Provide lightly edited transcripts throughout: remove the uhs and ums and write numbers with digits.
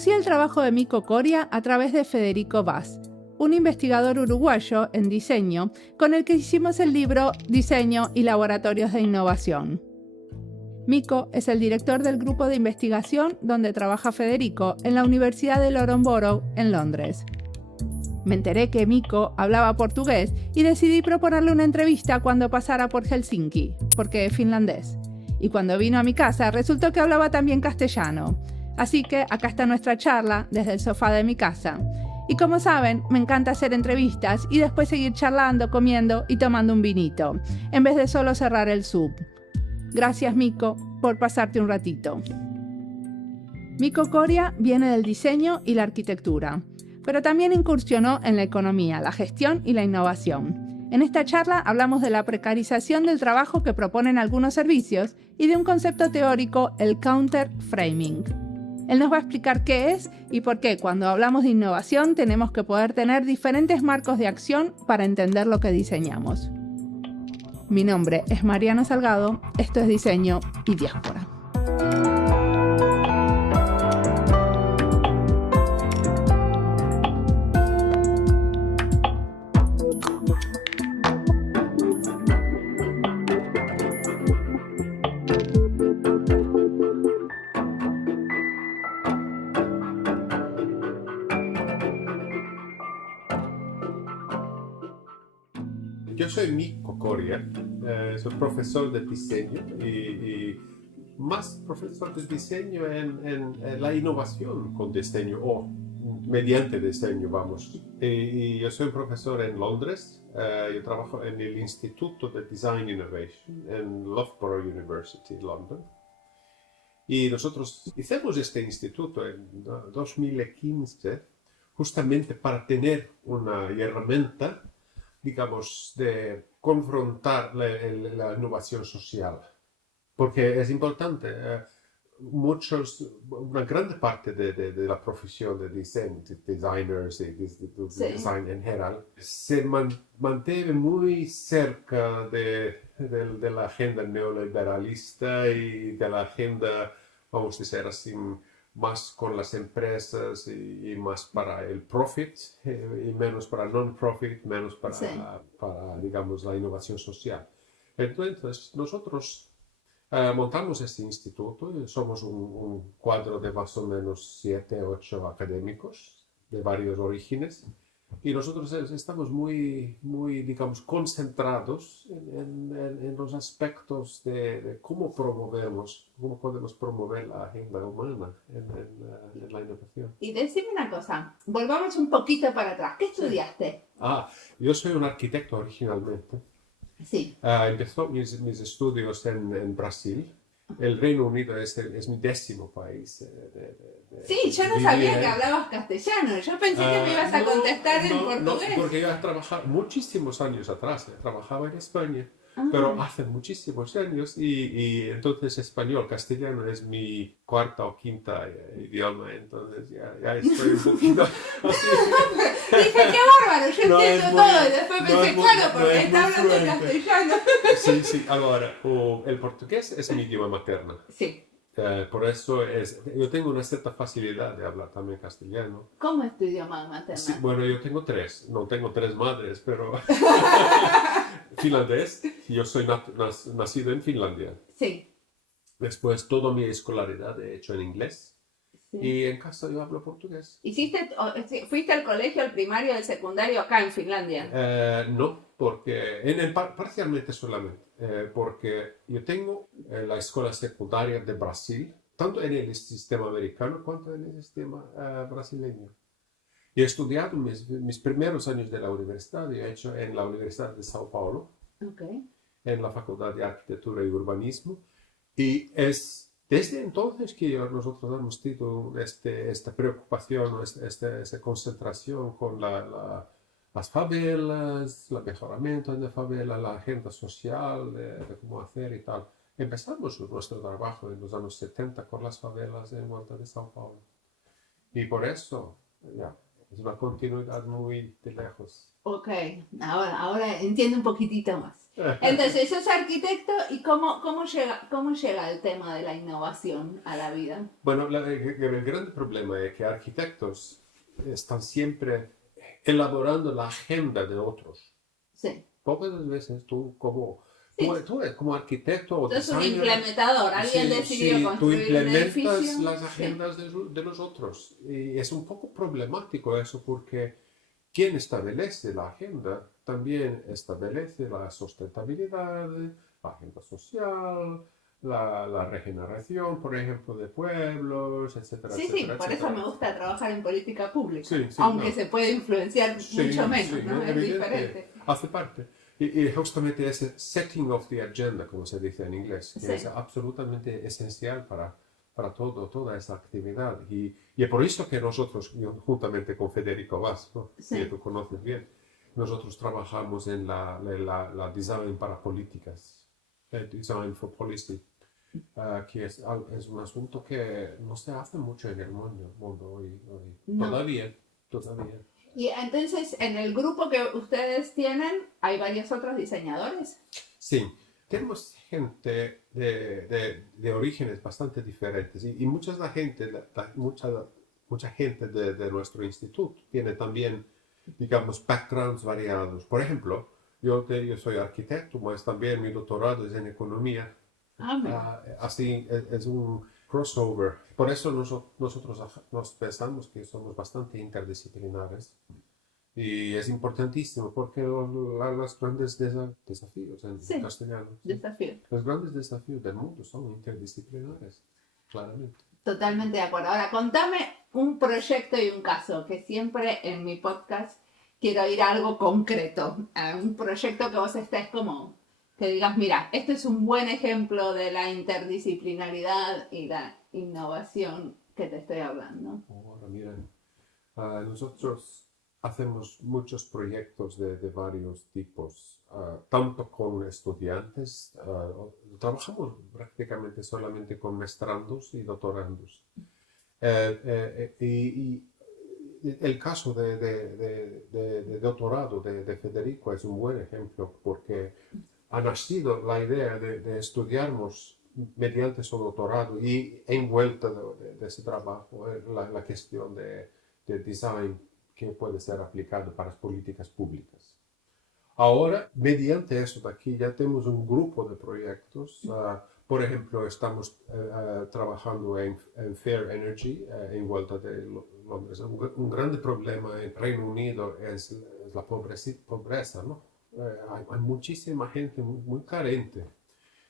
Conocí el trabajo de Mico Coria a través de Federico Vaz, un investigador uruguayo en diseño con el que hicimos el libro Diseño y Laboratorios de Innovación. Mico es el director del grupo de investigación donde trabaja Federico en la Universidad de Loughborough Borough en Londres. Me enteré que Mico hablaba portugués y decidí proponerle una entrevista cuando pasara por Helsinki, porque es finlandés. Y cuando vino a mi casa resultó que hablaba también castellano. Así que acá está nuestra charla desde el sofá de mi casa. Y como saben, me encanta hacer entrevistas y después seguir charlando, comiendo y tomando un vinito, en vez de solo cerrar el Zoom. Gracias, Mico, por pasarte un ratito. Mico Coria viene del diseño y la arquitectura, pero también incursionó en la economía, la gestión y la innovación. En esta charla hablamos de la precarización del trabajo que proponen algunos servicios y de un concepto teórico, el counterframing. Él nos va a explicar qué es y por qué cuando hablamos de innovación tenemos que poder tener diferentes marcos de acción para entender lo que diseñamos. Mi nombre es Mariana Salgado, esto es Diseño y Diáspora. Yo soy Mico Coria, soy profesor de diseño y más profesor de diseño en la innovación con diseño o mediante diseño, vamos. Y yo soy profesor en Londres, yo trabajo en el Instituto de Design Innovation en Loughborough University, London. Y nosotros hicimos este instituto en 2015 justamente para tener una herramienta, digamos, de confrontar la innovación social. Porque es importante, una gran parte de la profesión de diseño, de designers y de design en general, se mantiene muy cerca de la agenda neoliberalista y de la agenda, vamos a decir así, más con las empresas y más para el profit y menos para non-profit, menos para, digamos, la innovación social. Entonces, nosotros montamos este instituto, somos un cuadro de más o menos 7, 8 académicos de varios orígenes y nosotros estamos muy, digamos, concentrados en los aspectos de cómo podemos promover la agenda humana en la innovación. Y decime una cosa, volvamos un poquito para atrás. ¿Qué estudiaste? Yo soy un arquitecto originalmente. Sí. Empezó mis estudios en Brasil. El Reino Unido es mi 10º país. Sí, yo no sabía que hablabas castellano. Yo pensé que me ibas a contestar en portugués. No, porque yo he trabajado muchísimos años atrás. Trabajaba en España, pero hace muchísimos años. Y entonces español, castellano es mi 4º o 5º idioma. Entonces ya estoy un poquito así. Dije, qué bárbaro, yo entiendo todo. Y después pensé, claro, porque está hablando en castellano. Sí. Ahora, el portugués es mi idioma materno. Sí. Por eso yo tengo una cierta facilidad de hablar también castellano. ¿Cómo es tu idioma materno? Sí, bueno, yo tengo 3. No tengo 3 madres, pero finlandés. Yo soy nacido en Finlandia. Sí. Después, toda mi escolaridad he hecho en inglés. Sí. Y en casa yo hablo portugués. ¿Fuiste al colegio, al primario, al secundario acá en Finlandia? No, porque parcialmente solamente. Porque yo tengo la escuela secundaria de Brasil, tanto en el sistema americano cuanto en el sistema brasileño. Y he estudiado mis primeros años de la universidad, he hecho en la Universidad de Sao Paulo, en la Facultad de Arquitectura y Urbanismo. Y es desde entonces que nosotros hemos tenido esta preocupación, esta concentración con las favelas, el mejoramiento de favelas, la agenda social, de cómo hacer y tal. Empezamos nuestro trabajo en los años 70 con las favelas en Volta de Sao Paulo. Y por eso, es una continuidad muy de lejos. Ok, ahora entiendo un poquitito más. Entonces, sos arquitecto y cómo llega el tema de la innovación a la vida. Bueno, el gran problema es que arquitectos están siempre elaborando la agenda de otros. Sí. Pocas veces Sí. tú como arquitecto o Sos un designer, implementador, alguien decidió sí, tú construir un implementas edificio. las agendas de los otros. Y es un poco problemático eso porque quien establece la agenda también establece la sustentabilidad, la agenda social, la regeneración, por ejemplo, de pueblos, etcétera, Sí, etcétera, por eso me etcétera. gusta trabajar en política pública, Sí, sí, aunque no. se puede influenciar mucho Sí, menos, sí, ¿no? Es evidente, diferente. hace parte. Y justamente ese setting of the agenda, como se dice en inglés, que es Sí. absolutamente esencial para toda esa actividad. Y es por eso que nosotros, juntamente con Federico Vaz, ¿no? Que Sí. tú conoces bien, nosotros trabajamos en la design para políticas, el design for policy, que es un asunto que no se hace mucho en el mundo hoy. No. Todavía. Y entonces, en el grupo que ustedes tienen, hay varios otros diseñadores. Sí, tenemos gente de orígenes bastante diferentes y mucha la gente, mucha gente de nuestro instituto tiene también, digamos, backgrounds variados. Por ejemplo, yo soy arquitecto, mas también mi doctorado es en economía. Ah, mira. Así es un crossover. Por eso nosotros nos pensamos que somos bastante interdisciplinares. Y es importantísimo porque los grandes desafíos en Sí, castellano, ¿sí? desafío. Los grandes desafíos del mundo son interdisciplinares, claramente. Totalmente de acuerdo. Ahora, contame un proyecto y un caso, que siempre en mi podcast quiero ir a algo concreto, a un proyecto que vos estés como, que digas, mira, este es un buen ejemplo de la interdisciplinaridad y la innovación que te estoy hablando. Ahora, miren, nosotros hacemos muchos proyectos de varios tipos, tanto con estudiantes, trabajamos prácticamente solamente con mestrandos y doctorandos. Y el caso de doctorado de Federico es un buen ejemplo porque ha nacido la idea de estudiarnos mediante su doctorado y envuelta de ese trabajo la cuestión de design que puede ser aplicado para las políticas públicas. Ahora, mediante eso de aquí, ya tenemos un grupo de proyectos. Por ejemplo, estamos trabajando en Fair Energy, en Vuelta de Londres. Un grande problema en Reino Unido es la pobreza, ¿no? Hay muchísima gente muy carente.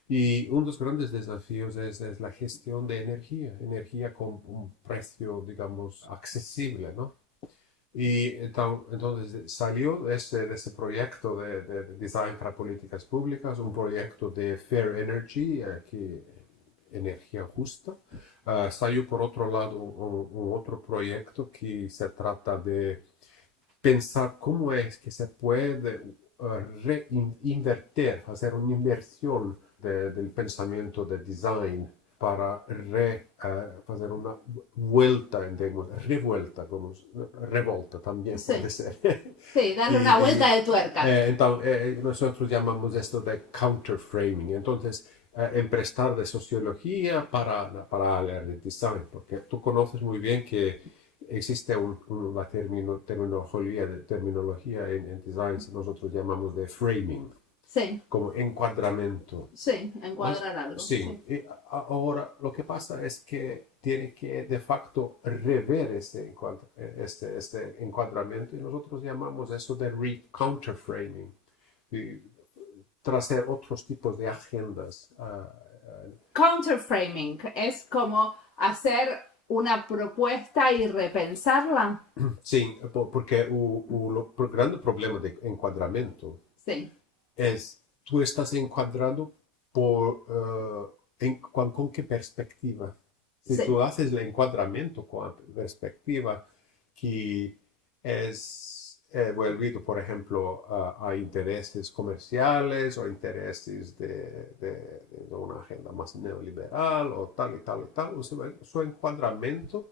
Y uno de los grandes desafíos es la gestión de energía con un precio, digamos, accesible, ¿no? Y entonces salió de ese proyecto de Design para Políticas Públicas, un proyecto de Fair Energy, energía justa. Salió por otro lado un otro proyecto que se trata de pensar cómo es que se puede reinvertir, hacer una inversión del pensamiento de design para hacer una vuelta, revuelta, como revolta también Sí. puede ser. Sí, darle una vuelta de tuerca. Entonces, nosotros llamamos esto de counterframing. Entonces, emprestar de sociología para leer de design, porque tú conoces muy bien que existe una terminología en design que nosotros llamamos de framing, Sí, como encuadramiento. sí, encuadrar algo. Sí, y ahora lo que pasa es que tiene que de facto rever este encuadramiento y nosotros llamamos eso de counterframing, y traer otros tipos de agendas. Counterframing es como hacer una propuesta y repensarla. Sí, porque el grande problema de encuadramiento Sí, es tú estás encuadrando con qué perspectiva. Si sí, tú haces el encuadramiento con perspectiva que es volvido, por ejemplo, a intereses comerciales o intereses de una agenda más neoliberal o tal y tal y tal, su encuadramiento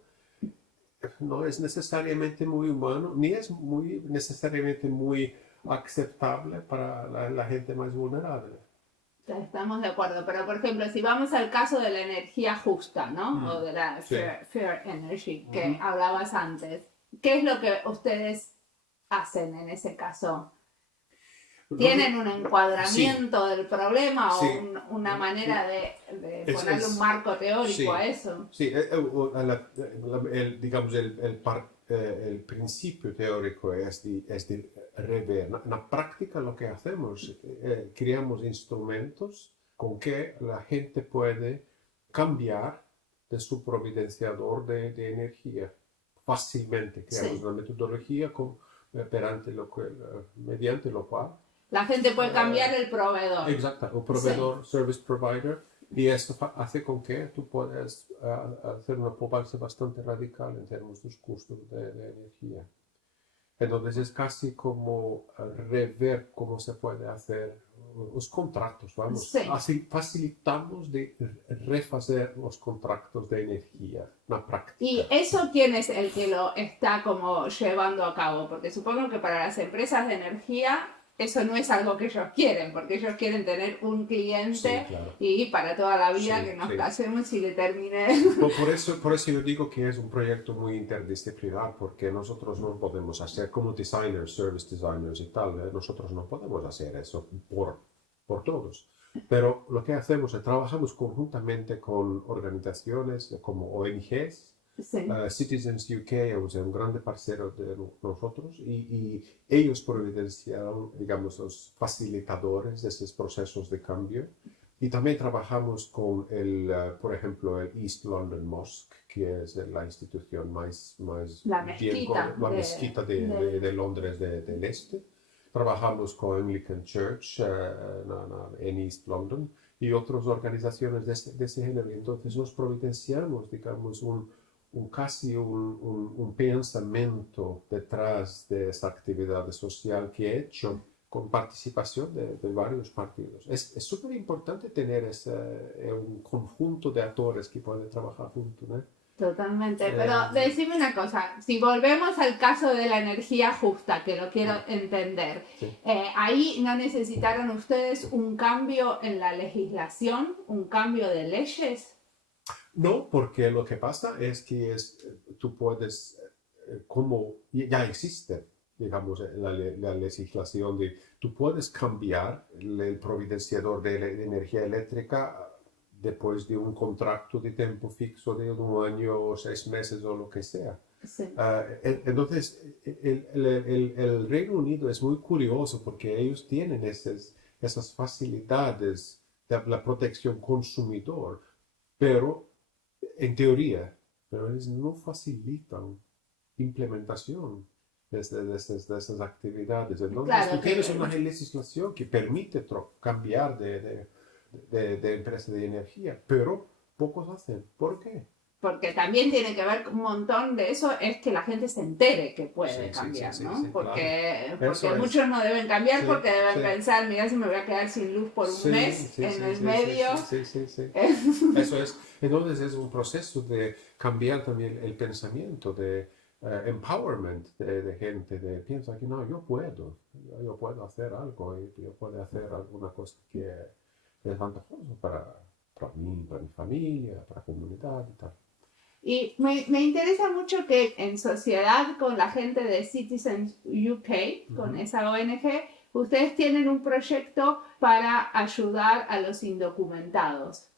no es necesariamente muy humano, ni es muy necesariamente muy aceptable para la gente más vulnerable. Estamos de acuerdo, pero por ejemplo, si vamos al caso de la energía justa, ¿no? O de la fair energy que hablabas antes, ¿qué es lo que ustedes hacen en ese caso? ¿Tienen un encuadramiento del problema o una manera de ponerle un marco teórico a eso? Sí, digamos, el principio teórico es de rever. En la práctica lo que hacemos, creamos instrumentos con que la gente puede cambiar de su providenciador de energía fácilmente. Creamos una metodología mediante lo cual la gente puede cambiar el proveedor. Exacto, un proveedor, service provider, y esto hace con que tú puedas hacer una base bastante radical en términos de los costos de energía. Entonces es casi como rever cómo se puede hacer los contratos, vamos. Así facilitamos de rehacer los contratos de energía en la práctica. ¿Y eso quién es el que lo está como llevando a cabo? Porque supongo que para las empresas de energía eso no es algo que ellos quieren, porque ellos quieren tener un cliente y para toda la vida que nos casemos y le termine. Por eso yo digo que es un proyecto muy interdisciplinar, porque nosotros no podemos hacer como designers, service designers y tal, nosotros no podemos hacer eso por todos. Pero lo que hacemos es trabajamos conjuntamente con organizaciones como ONGs, Citizens UK es un grande parcero de nosotros y ellos providenciaron, digamos, los facilitadores de esos procesos de cambio. Y también trabajamos con por ejemplo, el East London Mosque, que es la institución más la mezquita de Londres del Este. Trabajamos con Anglican Church en East London y otras organizaciones de ese género. Entonces nos providenciamos, digamos, casi un pensamiento detrás de esa actividad social que he hecho con participación de varios partidos. Es súper importante tener un conjunto de actores que pueden trabajar juntos, ¿no? Totalmente, pero decime una cosa, si volvemos al caso de la energía justa, que lo quiero entender, ¿ahí no necesitaron ustedes un cambio en la legislación, un cambio de leyes? No, porque lo que pasa es que tú puedes, como ya existe, digamos, la legislación tú puedes cambiar el providenciador de energía eléctrica después de un contrato de tiempo fijo de 1 año o 6 meses o lo que sea. Entonces, el Reino Unido es muy curioso porque ellos tienen esas facilidades de la protección consumidor, pero en teoría, pero ellos no facilitan implementación de esas actividades. Entonces, tú tienes una legislación que permite cambiar de empresa de energía, pero pocos hacen. ¿Por qué? Porque también tiene que ver un montón de eso, es que la gente se entere que puede cambiar, ¿no? Porque muchos no deben cambiar porque deben pensar, mira, si me voy a quedar sin luz por un mes en el medio. Eso es. Entonces es un proceso de cambiar también el pensamiento de empowerment de gente, de piensa que no, yo puedo hacer algo, yo puedo hacer alguna cosa que es vantajosa para mí, para mi familia, para la comunidad y tal. Y me interesa mucho que en sociedad con la gente de Citizens UK, con esa ONG, ustedes tienen un proyecto para ayudar a los indocumentados.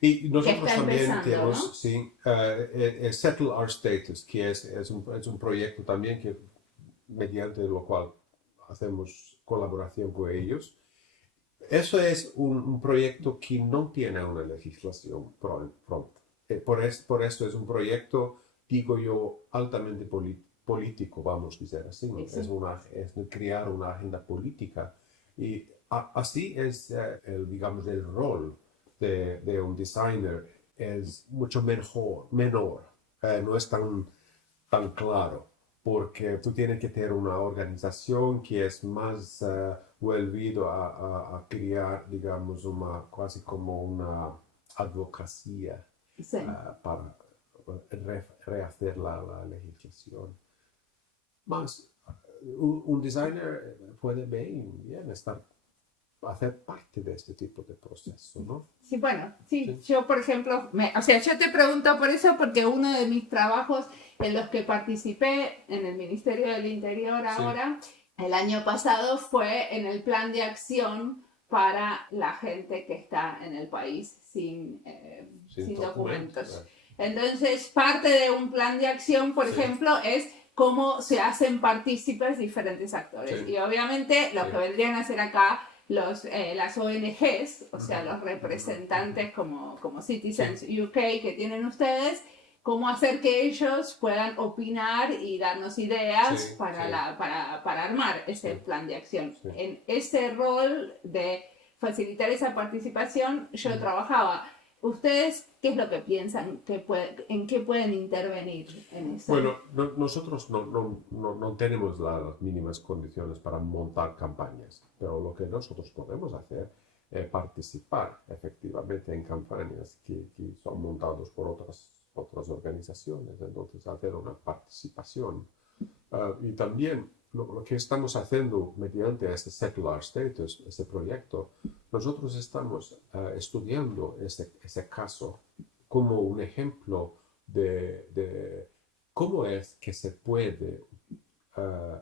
Y nosotros también tenemos, Settle Our Status, que es un proyecto también que mediante lo cual hacemos colaboración con ellos. Eso es un proyecto que no tiene una legislación pronta. Por eso es un proyecto, digo yo, altamente político, vamos a decir así. Es crear una agenda política. Y así es, digamos, el rol de un designer es mucho menor. No es tan claro, porque tú tienes que tener una organización que es más volvido a crear, digamos, casi como una advocacia para rehacer la legislación. Más, un designer puede bien hacer parte de este tipo de proceso, ¿no? Sí, bueno, sí, yo por ejemplo, yo te pregunto por eso porque uno de mis trabajos en los que participé en el Ministerio del Interior ahora, el año pasado, fue en el plan de acción para la gente que está en el país sin documentos. Entonces, parte de un plan de acción, por ejemplo, es cómo se hacen partícipes diferentes actores. Y obviamente lo que vendrían a hacer acá las ONGs, o sea, los representantes como Citizens UK que tienen ustedes, cómo hacer que ellos puedan opinar y darnos ideas para armar ese plan de acción. En ese rol de facilitar esa participación, yo trabajaba. ¿Ustedes qué es lo que piensan? ¿En qué pueden intervenir en eso? Bueno, nosotros no tenemos las mínimas condiciones para montar campañas, pero lo que nosotros podemos hacer es participar efectivamente en campañas que son montadas por otras organizaciones, entonces hacer una participación. Y también lo que estamos haciendo mediante este Secular Status, este proyecto, nosotros estamos estudiando ese caso como un ejemplo de cómo es que se puede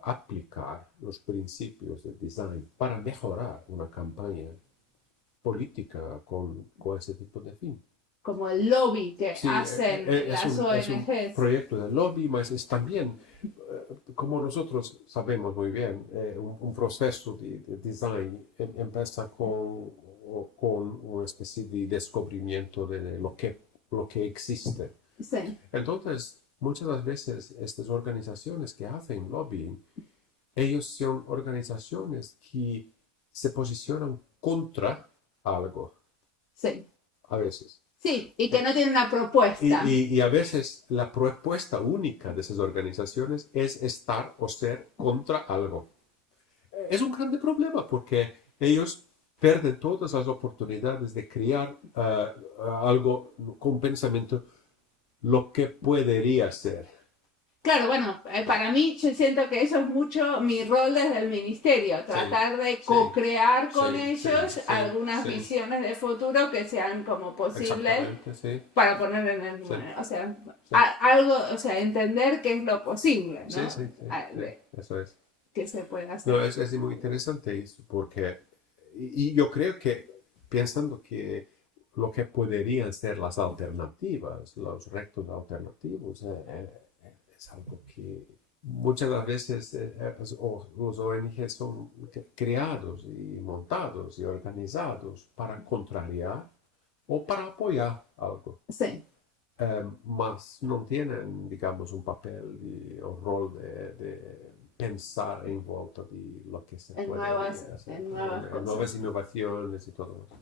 aplicar los principios del design para mejorar una campaña política con ese tipo de fin. Como el lobby que hacen las ONGs. Es un proyecto de lobby, pero es también, como nosotros sabemos muy bien, un proceso de design empieza con una especie de descubrimiento de lo que existe. Sí. Entonces, muchas veces estas organizaciones que hacen lobbying, ellos son organizaciones que se posicionan contra algo. Sí. A veces. Sí, y que no tienen una propuesta. Y a veces la propuesta única de esas organizaciones es estar o ser contra algo. Es un grande problema porque ellos pierden todas las oportunidades de crear algo con pensamiento lo que podría ser. Claro, bueno, para mí yo siento que eso es mucho mi rol desde el ministerio, tratar de co-crear con ellos algunas visiones de futuro que sean como posibles para poner en el algo, o sea, entender qué es lo posible, ¿no? Eso es. Que se puede hacer. No, es muy interesante eso, porque y yo creo que pensando que lo que podrían ser las alternativas, los retos alternativos, es algo que muchas veces los ONG son creados y montados y organizados para contrariar o para apoyar algo. Sí. Mas no tienen, digamos, un papel o rol de pensar en volta de lo que se puede hacer, en nuevas innovaciones y todo eso.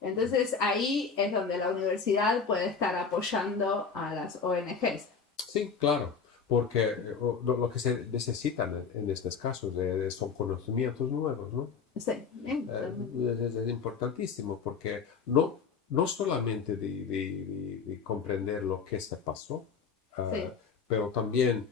Entonces ahí es donde la universidad puede estar apoyando a las ONGs. Sí, claro, porque lo que se necesitan en estos casos son conocimientos nuevos, ¿no? Sí. Es importantísimo porque no solamente de comprender lo que se pasó, pero también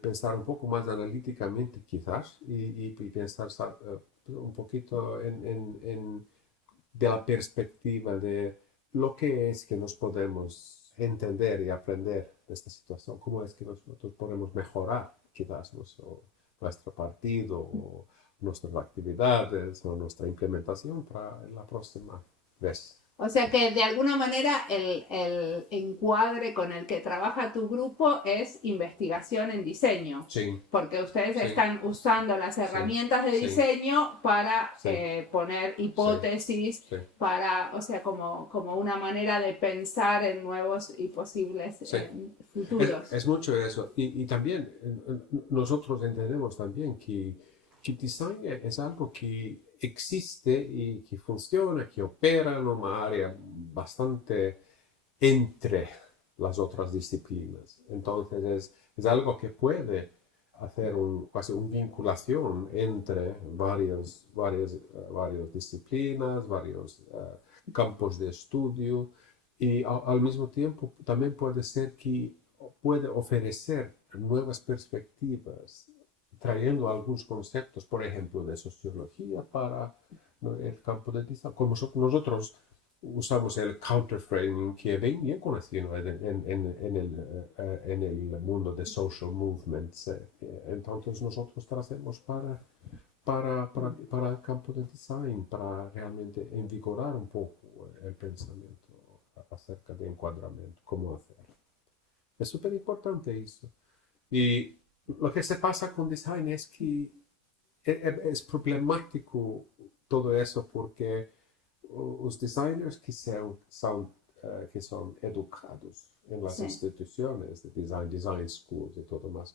pensar un poco más analíticamente quizás y pensar un poquito de la perspectiva de lo que es que nos podemos entender y aprender de esta situación, cómo es que nosotros podemos mejorar quizás nuestro partido o nuestras actividades o nuestra implementación para la próxima vez. O sea que de alguna manera el encuadre con el que trabaja tu grupo es investigación en diseño. Sí. Porque ustedes están usando las herramientas de diseño para poner hipótesis, para, o sea, como una manera de pensar en nuevos y posibles futuros. Es mucho eso. Y también nosotros entendemos también que design es algo que existe y que funciona, que opera en una área bastante entre las otras disciplinas. Entonces es algo que puede hacer casi una vinculación entre varias disciplinas, varios campos de estudio y al mismo tiempo también puede ser que puede ofrecer nuevas perspectivas trayendo algunos conceptos, por ejemplo, de sociología para, ¿no?, el campo del design. Como nosotros usamos el counterframing, que es bien conocido en el mundo de social movements. Entonces nosotros tracemos para el campo del design, para realmente invigorar un poco el pensamiento acerca de encuadramiento, cómo hacer. Es súper importante eso. Y lo que se pasa con design es que es problemático todo eso, porque los designers que son educados en las instituciones de design schools y todo más,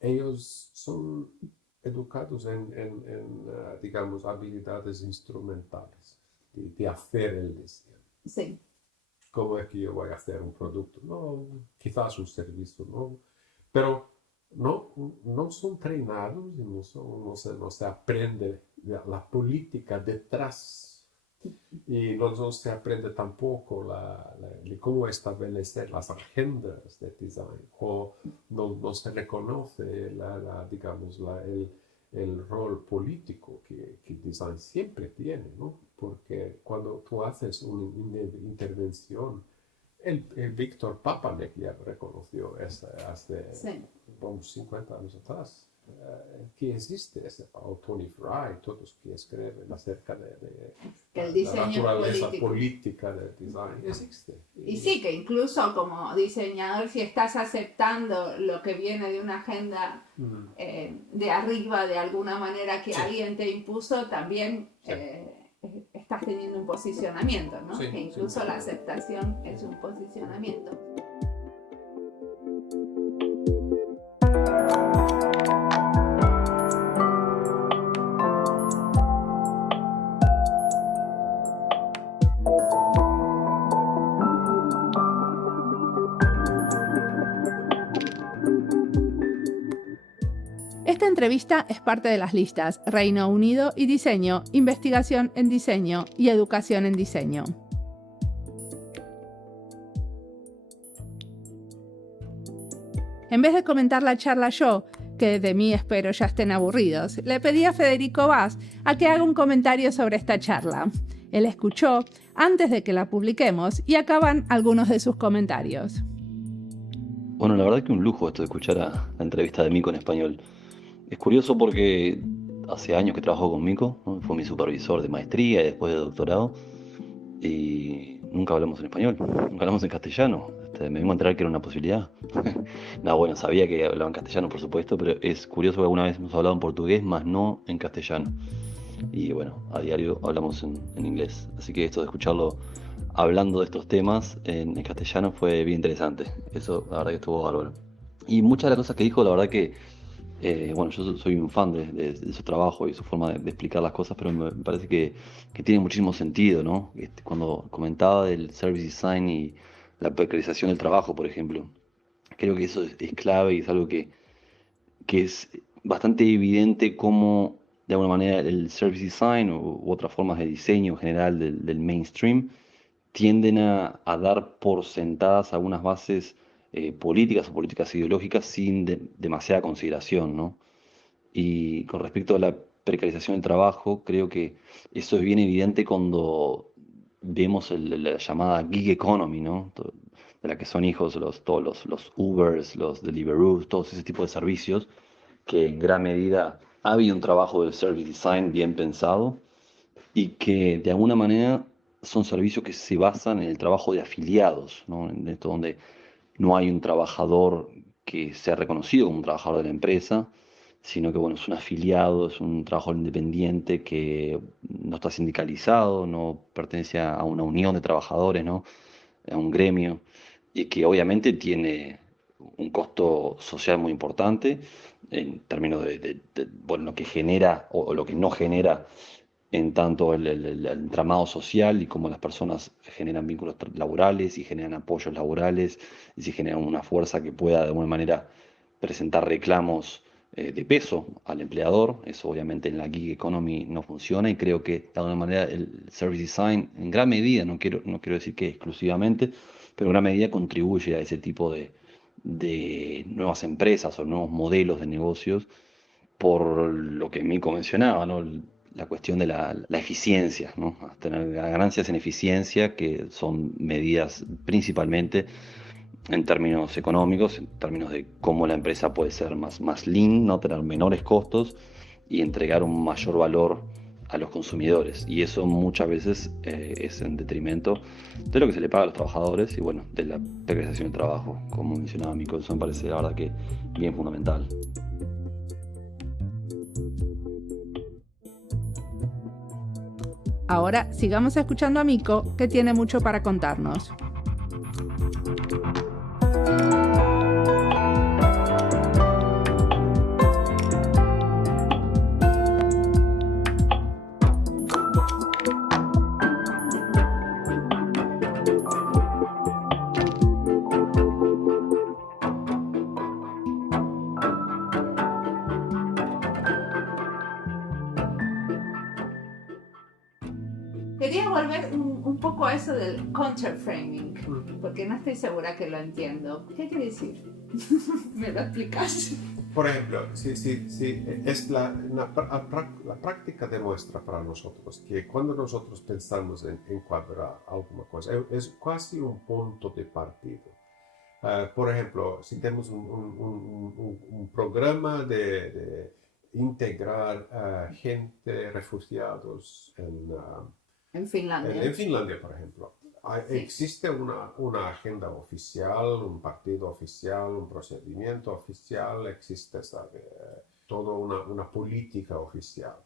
ellos son educados en digamos, habilidades instrumentales de hacer el diseño. Sí. ¿Cómo es que yo voy a hacer un producto? No, quizás un servicio, ¿no? Pero no son treinados y no se aprende la política detrás. Y no se aprende tampoco cómo establecer las agendas de design, o no se reconoce digamos, el rol político que design siempre tiene, ¿no? Porque cuando tú haces una intervención, el Víctor Papanek ya reconoció hace 50 años atrás, que existe ese, o Tony Fry, todos que escriben acerca de el diseño la naturaleza política del design, existe. Y sí, que incluso como diseñador, si estás aceptando lo que viene de una agenda de arriba, de alguna manera que alguien te impuso, también estás teniendo un posicionamiento, ¿no? Que incluso la aceptación es un posicionamiento. Esta entrevista es parte de las listas Reino Unido y Diseño, Investigación en Diseño y Educación en Diseño. En vez de comentar la charla yo, que de mí espero ya estén aburridos, le pedí a Federico Vaz a que haga un comentario sobre esta charla. Él escuchó antes de que la publiquemos y acaban algunos de sus comentarios. Bueno, la verdad que un lujo esto de escuchar la entrevista de Mico en español. Es curioso porque hace años que trabajo con Mico, ¿no? Fue mi supervisor de maestría y después de doctorado, y nunca hablamos en español, nunca hablamos en castellano. Me vengo a enterar que era una posibilidad. No, bueno, sabía que hablaba en castellano, por supuesto, pero es curioso que alguna vez hemos hablado en portugués, más no en castellano. Y bueno, a diario hablamos en inglés. Así que esto de escucharlo hablando de estos temas en castellano fue bien interesante. Eso, la verdad que estuvo bárbaro. Y muchas de las cosas que dijo, la verdad que bueno, yo soy un fan de su trabajo y su forma de explicar las cosas, pero me parece que tiene muchísimo sentido, ¿no? Cuando comentaba del service design y la precarización del trabajo, por ejemplo, creo que eso es clave y es algo que es bastante evidente cómo, de alguna manera, el service design u otras formas de diseño general del mainstream tienden a dar por sentadas algunas bases políticas o políticas ideológicas sin demasiada consideración, ¿no? Y con respecto a la precarización del trabajo, creo que eso es bien evidente cuando vemos la llamada gig economy, ¿no? De la que son hijos todos los Ubers, los Deliveroo, todos ese tipo de servicios, que en gran medida ha habido un trabajo del service design bien pensado y que de alguna manera son servicios que se basan en el trabajo de afiliados, ¿no? En esto donde no hay un trabajador que sea reconocido como un trabajador de la empresa, sino que bueno, es un afiliado, es un trabajador independiente que no está sindicalizado, no pertenece a una unión de trabajadores, ¿no? A un gremio, y que obviamente tiene un costo social muy importante en términos bueno, lo que genera o lo que no genera en tanto el entramado social y cómo las personas generan vínculos laborales y generan apoyos laborales y si generan una fuerza que pueda de alguna manera presentar reclamos de peso al empleador. Eso obviamente en la gig economy no funciona y creo que de alguna manera el service design en gran medida, no quiero decir que exclusivamente, pero en gran medida contribuye a ese tipo de nuevas empresas o nuevos modelos de negocios por lo que Mico mencionaba, ¿no? La cuestión de la eficiencia, ¿no? Tener ganancias en eficiencia que son medidas principalmente en términos económicos, en términos de cómo la empresa puede ser más lean, ¿no? Tener menores costos y entregar un mayor valor a los consumidores. Y eso muchas veces es en detrimento de lo que se le paga a los trabajadores y bueno, de la precarización del trabajo, como mencionaba Mico. Eso me parece la verdad que bien fundamental. Ahora sigamos escuchando a Mico, que tiene mucho para contarnos. Quería volver un poco a eso del counterframing, porque no estoy segura que lo entiendo. ¿Qué quiere decir? ¿Me lo explicas? Por ejemplo, es la práctica demuestra para nosotros que cuando nosotros pensamos en encuadrar alguna cosa, es casi un punto de partida. Por ejemplo, si tenemos un programa de integrar gente, refugiados En Finlandia. en Finlandia, por ejemplo, Sí. existe una agenda oficial, un partido oficial, un procedimiento oficial, existe toda una política oficial,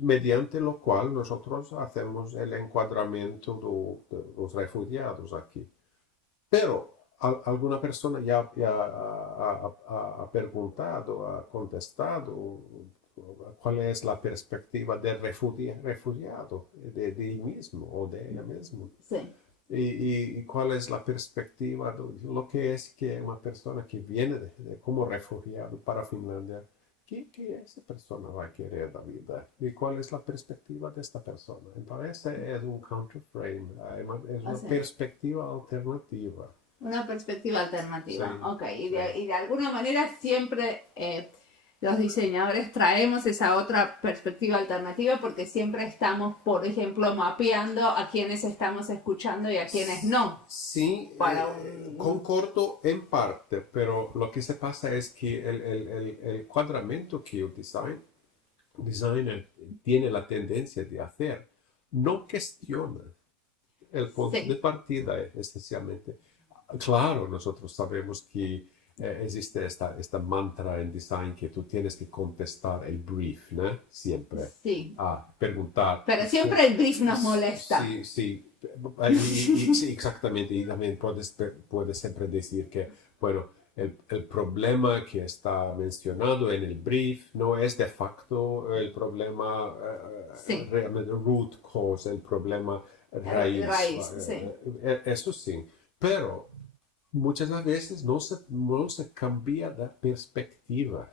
mediante lo cual nosotros hacemos el encuadramiento de los refugiados aquí. Pero alguna persona ya ha preguntado, ha contestado cuál es la perspectiva del refugiado, de él mismo o de ella misma. Sí. Y cuál es la perspectiva de lo que es que una persona que viene como refugiado para Finlandia, ¿qué esa persona va a querer de la vida? ¿Y cuál es la perspectiva de esta persona? Entonces es un counterframe, es una perspectiva alternativa. Una perspectiva alternativa, Sí, ok. Y de alguna manera siempre los diseñadores traemos esa otra perspectiva alternativa porque siempre estamos, por ejemplo, mapeando a quienes estamos escuchando y a quienes no. Sí, concordo en parte, pero lo que se pasa es que el cuadramento que el designer tiene la tendencia de hacer no cuestiona el punto de partida esencialmente. Claro, nosotros sabemos que existe esta mantra en design que tú tienes que contestar el brief, ¿no? Siempre. Sí. A preguntar. Pero siempre el brief nos molesta. Sí, sí. Sí, exactamente. Y también puedes siempre decir que, bueno, el problema que está mencionado en el brief no es de facto el problema realmente root cause, el problema raíz. Eso sí. Pero muchas veces no se cambia de perspectiva.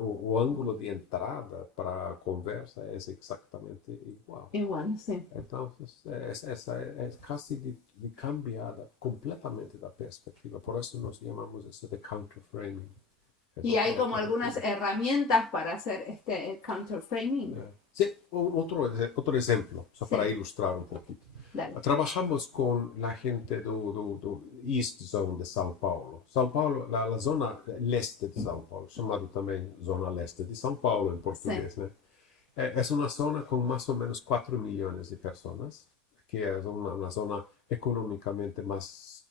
O ángulo de entrada para conversa es exactamente igual. Igual, sí. Entonces, es casi de cambiada completamente la perspectiva. Por eso nos llamamos eso de counterframing. Y hay como algunas herramientas para hacer este counterframing. Sí, otro ejemplo, para ilustrar un poquito. Dale. Trabajamos con la gente do East Zone de São Paulo. São Paulo, la zona leste de São Paulo, chamada também zona leste de São Paulo en portugués, ¿no? Es una zona con más o menos 4 millones de personas, que es una zona económicamente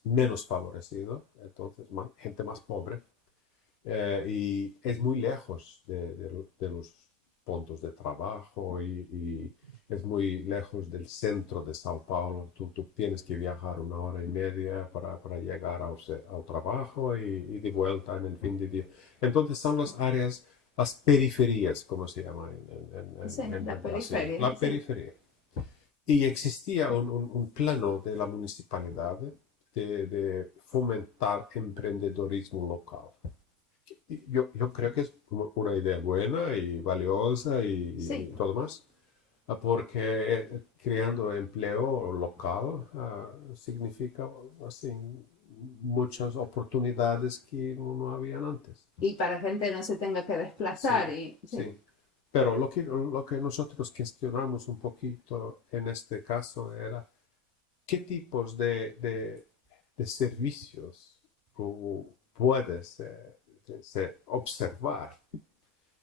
menos favorecida, entonces gente más pobre, y es muy lejos de los puntos de trabajo y es muy lejos del centro de Sao Paulo. Tú tienes que viajar 1 hora y media para llegar al trabajo y de vuelta en el fin de día. Entonces son las áreas, las periferias, como se llama en la periferia. La periferia. Y existía un plano de la municipalidad de fomentar emprendedorismo local. Yo creo que es una idea buena y valiosa y todo más. Porque creando empleo local significa así, muchas oportunidades que no habían antes. Y para gente no se tenga que desplazar. Sí. Pero lo que nosotros cuestionamos un poquito en este caso era qué tipos de servicios puedes observar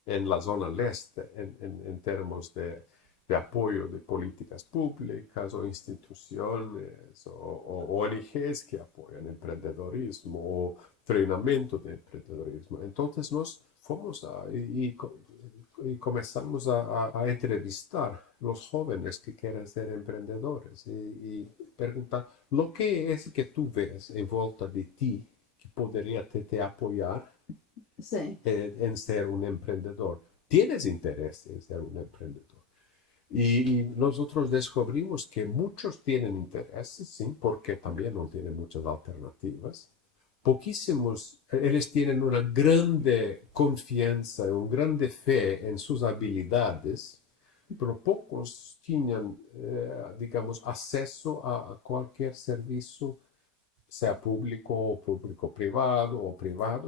en la zona leste en términos de apoyo de políticas públicas o instituciones o ONGs que apoyan emprendedorismo o entrenamiento de emprendedorismo. Entonces nos fuimos y comenzamos a entrevistar los jóvenes que quieren ser emprendedores y preguntar lo que es que tú ves en volta de ti que podría te apoyar en ser un emprendedor. ¿Tienes interés en ser un emprendedor? Y nosotros descubrimos que muchos tienen interés, sí, porque también no tienen muchas alternativas. Poquísimos, ellos tienen una grande confianza, una grande fe en sus habilidades, pero pocos tienen, digamos, acceso a cualquier servicio, sea público o público-privado,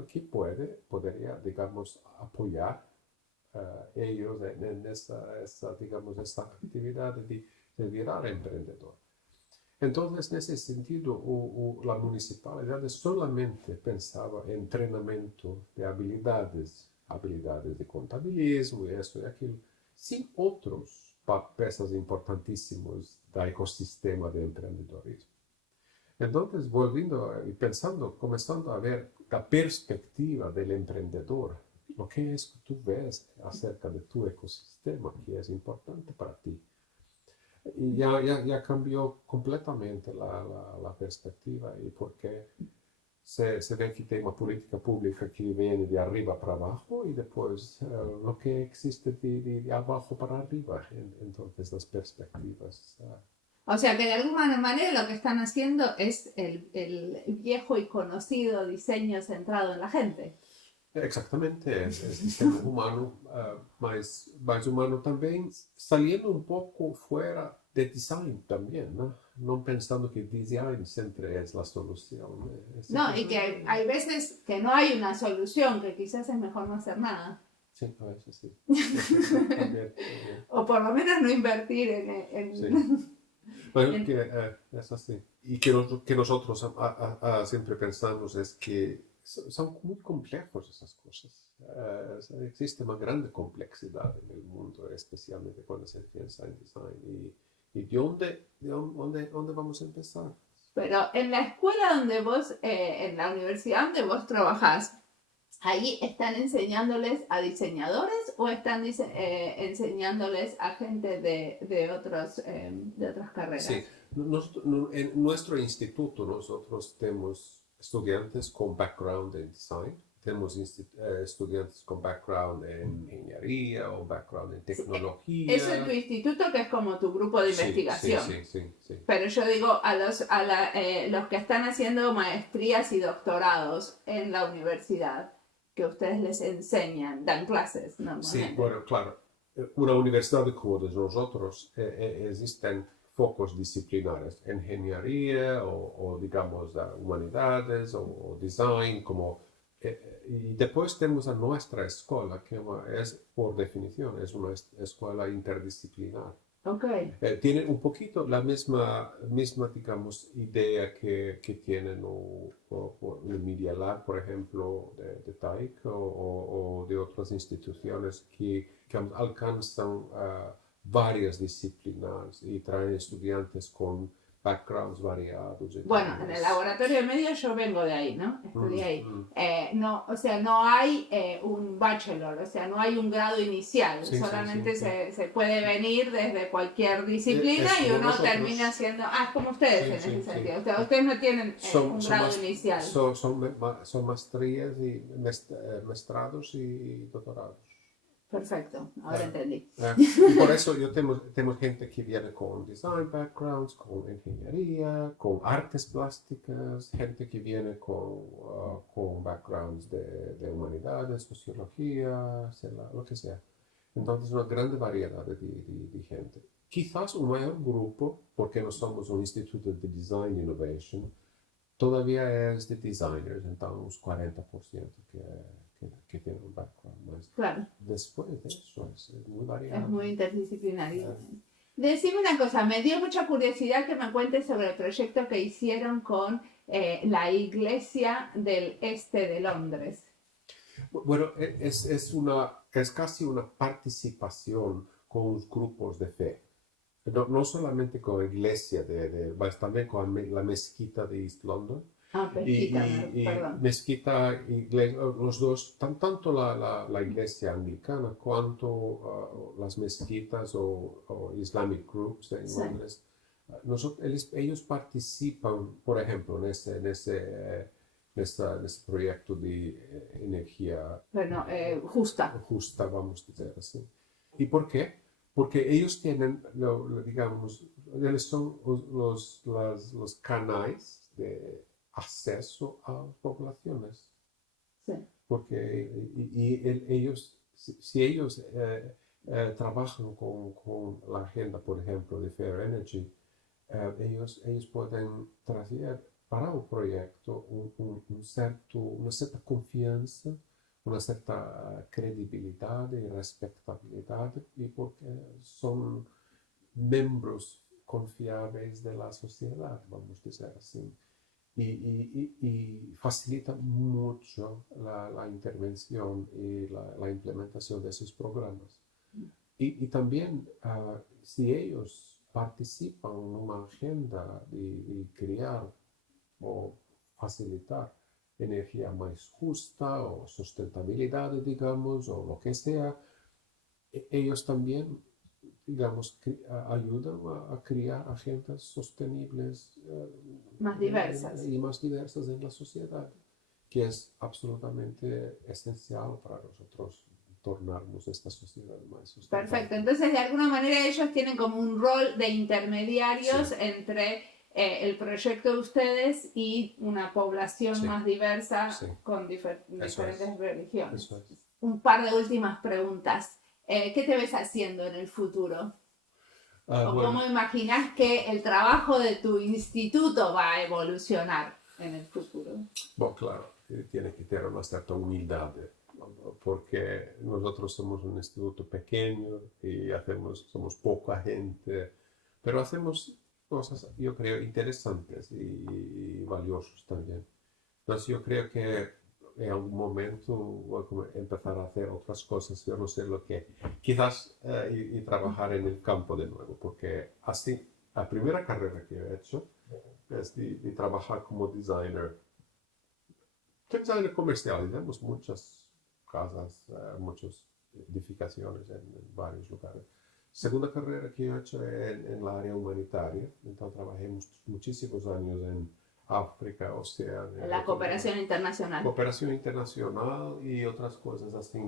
que podría, digamos, apoyar ellos en digamos, esta actividad de virar emprendedor. Entonces, en ese sentido, la municipalidad solamente pensaba en entrenamiento de habilidades de contabilismo y eso y aquello, sin otros piezas importantísimos del ecosistema de emprendedorismo. Entonces, volviendo y pensando, comenzando a ver la perspectiva del emprendedor, lo que es que tú ves acerca de tu ecosistema, que es importante para ti. Y ya cambió completamente la perspectiva y porque se ve que hay una política pública que viene de arriba para abajo y después lo que existe de abajo para arriba. Entonces las perspectivas... O sea que de alguna manera lo que están haciendo es el viejo y conocido diseño centrado en la gente. Exactamente, el sistema humano, más humano también, saliendo un poco fuera de design también, ¿no? No pensando que design siempre es la solución. No, y que hay veces que no hay una solución, que quizás es mejor no hacer nada. Sí, a veces sí. También. O por lo menos no invertir en... Sí. Bueno, es así. Y que nosotros siempre pensamos es que son muy complejos esas cosas. Existe una grande complejidad en el mundo, especialmente cuando se piensa en design. ¿Y de dónde vamos a empezar? Pero en la escuela donde vos, en la universidad donde vos trabajás, ¿ahí están enseñándoles a diseñadores o están enseñándoles a gente de otras carreras? Sí, en nuestro instituto nosotros tenemos estudiantes con background en design, tenemos estudiantes con background en ingeniería o background en tecnología. Eso es tu instituto, que es como tu grupo de investigación. Sí. Pero yo digo a los que están haciendo maestrías y doctorados en la universidad, que ustedes les enseñan, dan clases normalmente. Sí, bueno, claro. Una universidad como de nosotros existen focos disciplinares, ingeniería o digamos humanidades o design, y después tenemos a nuestra escuela, que es por definición, es una escuela interdisciplinar. Okay. Tiene un poquito la misma digamos, idea que tienen el Media Lab, por ejemplo, de TAIC o de otras instituciones que alcanzan varias disciplinas y traen estudiantes con backgrounds variados. Bueno, en el laboratorio de medios yo vengo de ahí, ¿no? Estudié ahí. No, o sea, no hay un bachelor, o sea, no hay un grado inicial, solamente se puede venir desde cualquier disciplina y uno termina siendo... es como ustedes en ese sentido. O sea, ustedes no tienen un grado inicial. Son maestrías y mestrados y doctorados. Perfecto, ahora entendí. Y por eso tenemos gente que viene con design backgrounds, con ingeniería, con artes plásticas, gente que viene con backgrounds de humanidades, sociología, lo que sea. Entonces, una gran variedad de gente. Quizás un mayor grupo, porque no somos un instituto de design innovation, todavía es de designers, entonces un 40% que tiene un background más. Claro. Después de eso es muy variado. Es muy interdisciplinario. Decime una cosa, me dio mucha curiosidad que me cuentes sobre el proyecto que hicieron con la Iglesia del Este de Londres. Bueno, es casi una participación con los grupos de fe. No solamente con la iglesia, mas también con la mezquita de East London. Mezquita, perdón. Mezquita, iglesia, los dos, tanto la iglesia anglicana cuanto las mezquitas o Islamic groups en Londres, ellos participan, por ejemplo, en ese proyecto de energía justa, vamos a decir así. ¿Y por qué? Porque ellos tienen, digamos, son los canales de acceso a las poblaciones. Sí. Porque ellos, si ellos trabajan con la agenda, por ejemplo, de Fair Energy, ellos pueden traer para el proyecto una cierta confianza, una cierta credibilidad y respetabilidad, y porque son miembros confiables de la sociedad, vamos a decir así. Y facilita mucho la intervención y la implementación de esos programas. Y también, si ellos participan en una agenda de crear o facilitar energía más justa o sustentabilidad, digamos, o lo que sea, ellos también, digamos, ayudan a crear agendas sostenibles más diversas. Y más diversas en la sociedad, que es absolutamente esencial para nosotros tornarnos esta sociedad más sustentable. Perfecto, entonces de alguna manera ellos tienen como un rol de intermediarios entre el proyecto de ustedes y una población más diversa con diferentes religiones. Eso es. Un par de últimas preguntas. ¿Qué te ves haciendo en el futuro? ¿Cómo imaginas que el trabajo de tu instituto va a evolucionar en el futuro? Bueno, claro, tiene que tener una cierta humildad, porque nosotros somos un instituto pequeño y somos poca gente, pero hacemos cosas, yo creo, interesantes y valiosas también. Entonces yo creo que en algún momento voy a empezar a hacer otras cosas, yo no sé lo que, quizás y trabajar en el campo de nuevo, porque así, la primera carrera que he hecho es de trabajar como designer comercial. Tenemos muchas casas, muchas edificaciones en varios lugares. Segunda carrera que he hecho en la área humanitaria, entonces trabajé muchísimos años en África, Oceanía. La cooperación internacional. Cooperación internacional y otras cosas así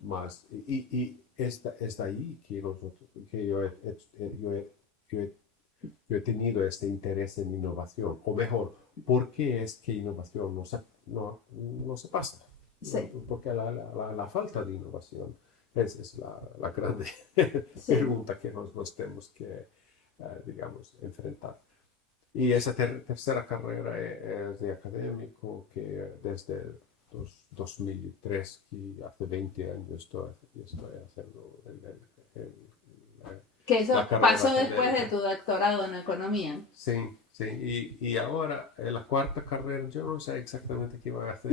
más. Y es ahí que yo he tenido este interés en innovación. O mejor, ¿por qué es que innovación no se pasa? Sí. Porque la falta de innovación es la grande pregunta que nos tenemos que, digamos, enfrentar. Y esa tercera carrera es de académico que desde 2003, que hace 20 años estoy haciendo que eso pasó después de tu doctorado en economía. Sí. Y ahora en la cuarta carrera yo no sé exactamente qué voy a hacer.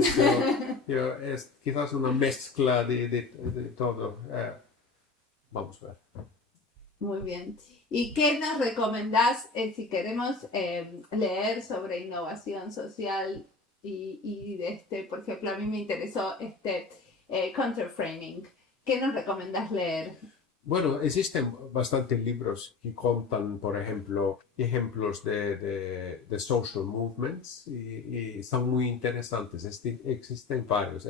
Es quizás una mezcla de todo. Vamos a ver. Muy bien. ¿Y qué nos recomendás si queremos leer sobre innovación social y por ejemplo, a mí me interesó counterframing? ¿Qué nos recomendás leer? Bueno, existen bastantes libros que contan, por ejemplo, ejemplos de social movements y son muy interesantes. Existen varios.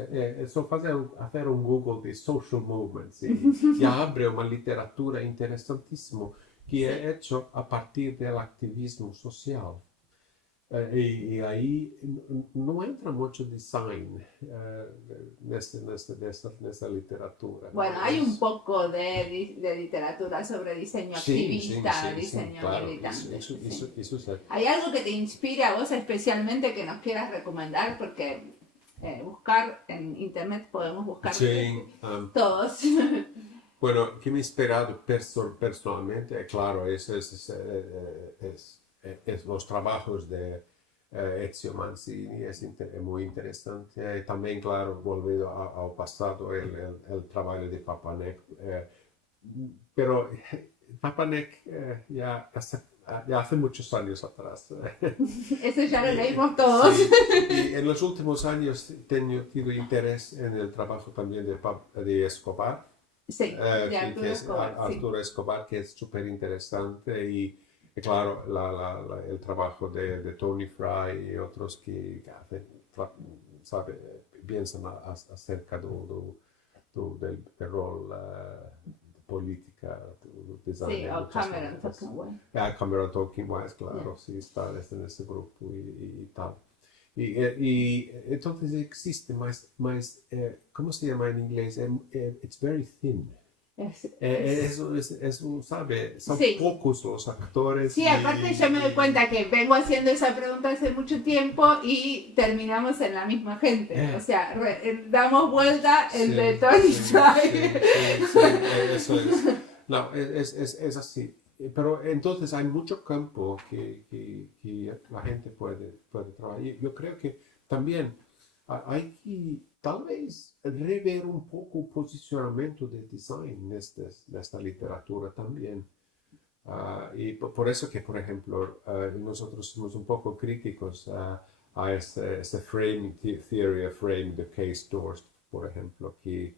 Solo hacer un Google de social movements y ya abre una literatura interesantísima que he hecho a partir del activismo social. Y ahí no entra mucho design en esta literatura. Bueno, hay un poco de literatura sobre diseño activista, diseño claro, militante. eso sí. ¿Hay algo que te inspire a vos especialmente que nos quieras recomendar? Porque buscar en internet podemos buscar todos. Bueno, que me ha inspirado personalmente, claro, es los trabajos de Ezio Manzini, es muy interesante. También, claro, volviendo al pasado, el trabajo de Papanek. Pero Papanek ya hace muchos años atrás. Eso ya lo leímos todos. Sí, y en los últimos años he tenido interés en el trabajo también de Escobar. Sí, de Arturo Escobar. Arturo Escobar, que es súper interesante. Y claro, el trabajo de Tony Fry y otros que hacen, piensan acerca del rol política, design. Sí, o Cameron Tolkien. Cameron Tolkien, claro, sí, está en ese grupo y tal. Y entonces existe más ¿cómo se llama en inglés? It's very thin. ¿Sabe? Son pocos los actores. Sí, aparte yo me doy cuenta que vengo haciendo esa pregunta hace mucho tiempo y terminamos en la misma gente. O sea, damos vuelta entre Tony Fry. Eso es. No, es así. Pero entonces hay mucho campo que la gente puede trabajar. Yo creo que también hay que tal vez rever un poco el posicionamiento de design en esta literatura también. Y por eso que, por ejemplo, nosotros somos un poco críticos a ese framing theory, frame the case doors, por ejemplo, que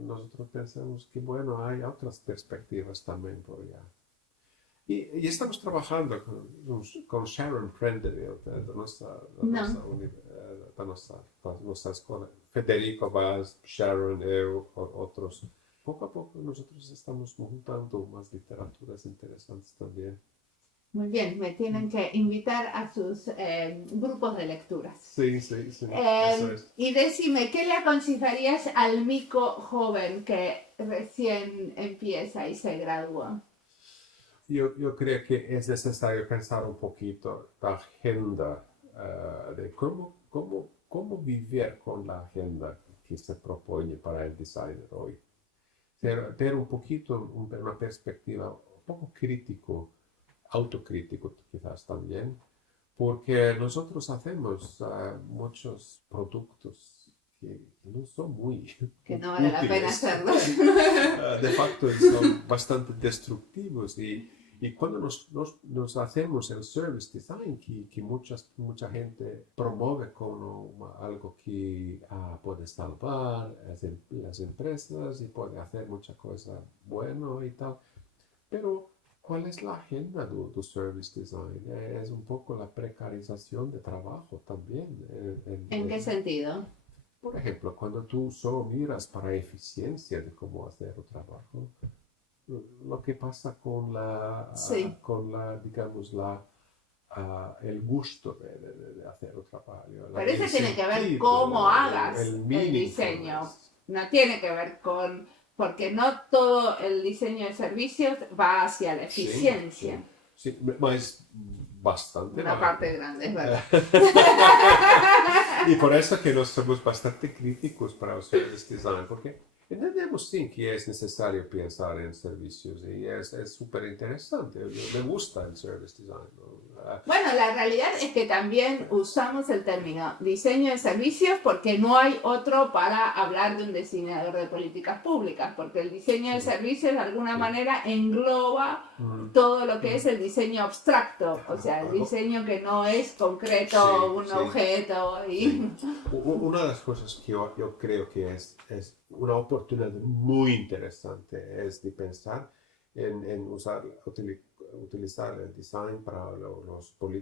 nosotros pensamos que, bueno, hay otras perspectivas también por allá. Y estamos trabajando con Sharon Prendeville de nuestra escuela. Federico Vaz, Sharon, otros. Poco a poco nosotros estamos juntando más literaturas interesantes también. Muy bien, me tienen que invitar a sus grupos de lecturas. Sí. Eso es. Y decime, ¿qué le aconsejarías al mico joven que recién empieza y se gradúa? Yo creo que es necesario pensar un poquito la agenda de cómo vivir con la agenda que se propone para el designer hoy. Tener un poquito una perspectiva un poco autocrítico quizás también, porque nosotros hacemos muchos productos que no son muy que no vale la pena hacerlos. De facto son bastante destructivos y cuando nos hacemos el service design que mucha gente promueve como algo que puede salvar las empresas y puede hacer mucha cosa buena y tal, pero ¿cuál es la agenda del service design? Es un poco la precarización de trabajo también. ¿En qué sentido? Por ejemplo, cuando tú solo miras para eficiencia de cómo hacer el trabajo, lo que pasa con el gusto de hacer el trabajo. Pero eso tiene que ver cómo hagas el diseño. No tiene que ver con... Porque no todo el diseño de servicios va hacia la eficiencia. Sí, más bastante. Una parte grande, es verdad. Y por eso que nos somos bastante críticos para el service design, porque entendemos sí que es necesario pensar en servicios y es súper interesante. Me gusta el service design, ¿no? Bueno, la realidad es que también usamos el término diseño de servicios porque no hay otro para hablar de un diseñador de políticas públicas, porque el diseño de servicios de alguna manera engloba todo lo que es el diseño abstracto, o sea, el diseño que no es concreto, un objeto. Una de las cosas que yo creo que es una oportunidad muy interesante es de pensar en utilizar el design para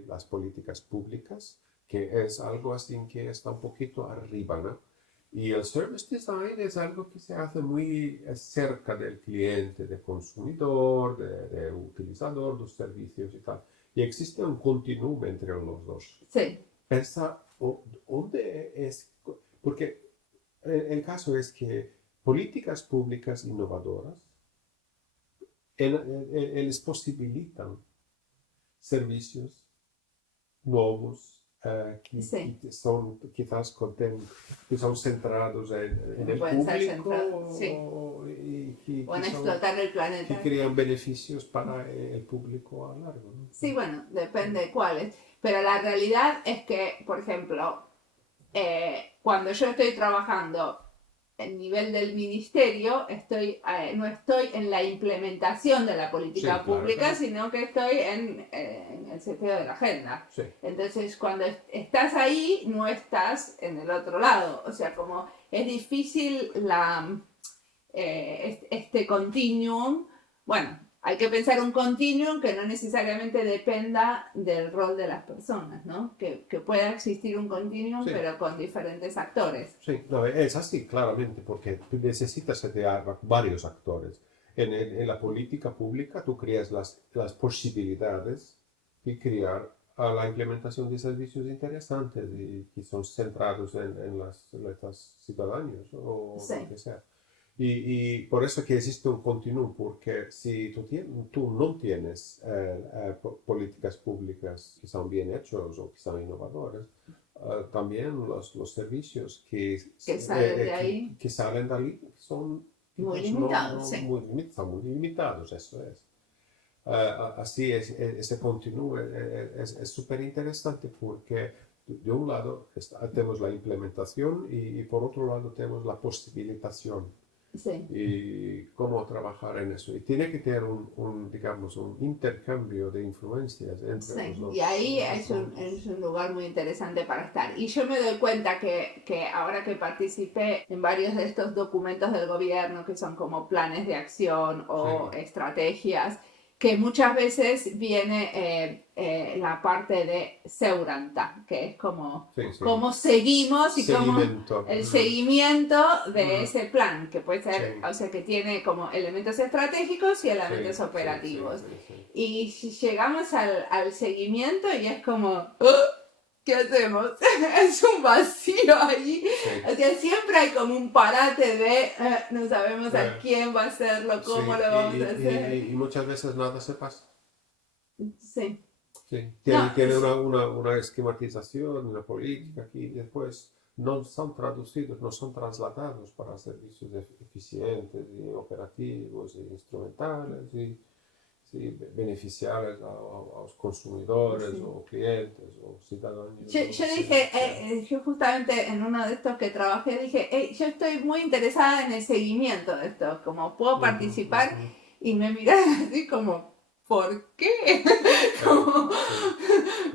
las políticas públicas, que es algo así que está un poquito arriba, ¿no? Y el service design es algo que se hace muy cerca del cliente, del consumidor, del utilizador, los servicios y tal. Y existe un continuum entre los dos. Sí. Pensa, ¿dónde es? Porque el caso es que políticas públicas innovadoras les posibilitan servicios nuevos Sí. que son quizás que son centrados en el Pueden ser público centrados, sí. y Van a que son- explotar el planeta. que crean beneficios para el público a largo, ¿no? Sí, bueno, depende de cuáles. Pero la realidad es que, por ejemplo, cuando yo estoy trabajando en nivel del ministerio, no estoy en la implementación de la política Sí, claro, pública, claro. sino que estoy en el seteo de la agenda. Sí. Entonces, cuando estás ahí, no estás en el otro lado. O sea, como es difícil este continuum. Bueno, hay que pensar un continuum que no necesariamente dependa del rol de las personas, ¿no? Que pueda existir un continuum, Sí. pero con diferentes actores. Sí, no, es así, claramente, porque tú necesitas de varios actores. En la política pública tú creas las posibilidades de crear a la implementación de servicios interesantes y que son centrados en los ciudadanos o Sí. lo que sea. Y por eso que existe un continuum, porque si tú no tienes políticas públicas que son bien hechos o que son innovadores, también los servicios que salen de ahí. que salen de ahí son Muy quizás limitados, sí. son muy limitados, eso es. Así ese continuum es súper interesante porque de un lado tenemos la implementación y por otro lado tenemos la posibilitación. Sí. Y cómo trabajar en eso. Y tiene que tener digamos, un intercambio de influencias entre Sí, los dos. y ahí los dos. es un lugar muy interesante para estar. Y yo me doy cuenta que ahora que participé en varios de estos documentos del gobierno, que son como planes de acción o Sí. estrategias, que muchas veces viene la parte de Seuranta, que es como Sí, sí. cómo seguimos y cómo Seguimiento. el seguimiento de Ujú. ese plan, que puede ser, Sí. o sea, que tiene como elementos estratégicos y elementos Sí, sí, operativos. sí, sí, sí. Y si llegamos al seguimiento y es como, "Oh, ¿qué hacemos?" Es un vacío ahí. Sí. O sea, siempre hay como un parate de no sabemos a quién va a hacerlo, cómo Sí, lo vamos a hacer. y muchas veces nada se pasa. Sí. Sí. No, Tiene una esquematización, una política que después no son traducidos, no son trasladados para servicios eficientes y operativos y instrumentales y beneficiables a los consumidores Sí. o clientes o ciudadanos. Yo dije, yo justamente en uno de estos que trabajé dije, "Hey, yo estoy muy interesada en el seguimiento de esto, como puedo participar", y me miraron así como, ¿por qué? Como,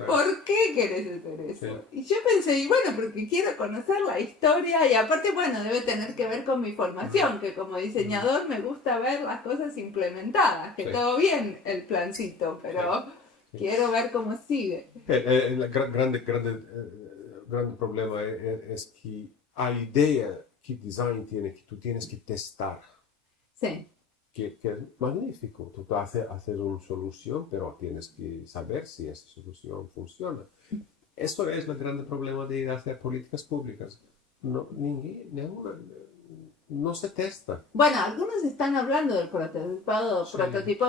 ¿por qué querés hacer eso? Sí. Y yo pensé, y bueno, porque quiero conocer la historia y aparte, bueno, debe tener que ver con mi formación, que como diseñador me gusta ver las cosas implementadas, que Sí. todo bien el plancito, pero Sí. quiero ver cómo sigue. El grande problema es que a idea que design tiene, que tú tienes que testar. Sí. Que es magnífico. Tú haces una solución, pero tienes que saber si esa solución funciona. Eso es el gran problema de hacer políticas públicas. No se testa. Bueno, algunos están hablando del prototipo Sí,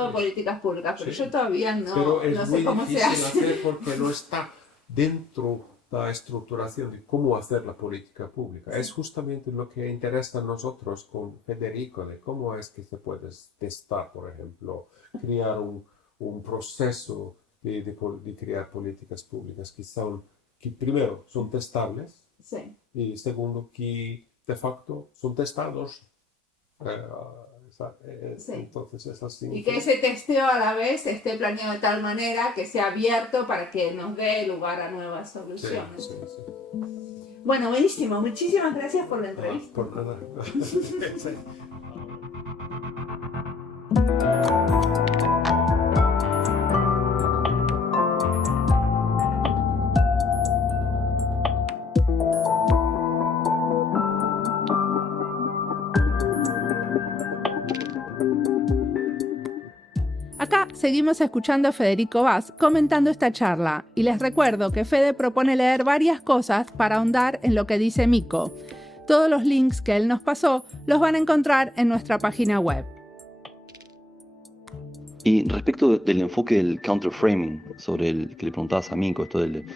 de políticas públicas, pero Sí. yo todavía Pero es no sé muy cómo se difícil hace. hacer porque no está dentro de la estructuración de cómo hacer la política pública. Es justamente lo que interesa a nosotros con Federico, de cómo es que se puede testar, por ejemplo, crear un proceso de crear políticas públicas que primero son testables Sí. y segundo que de facto son testados. Sí. Entonces es así. Y que ese testeo a la vez esté planeado de tal manera que sea abierto para que nos dé lugar a nuevas soluciones. Sí. Bueno, buenísimo. Muchísimas gracias por la entrevista. Por nada. Sí. Acá seguimos escuchando a Federico Vaz comentando esta charla y les recuerdo que Fede propone leer varias cosas para ahondar en lo que dice Miko. Todos los links que él nos pasó los van a encontrar en nuestra página web. Y respecto del enfoque del counterframing, sobre el que le preguntabas a Miko, esto del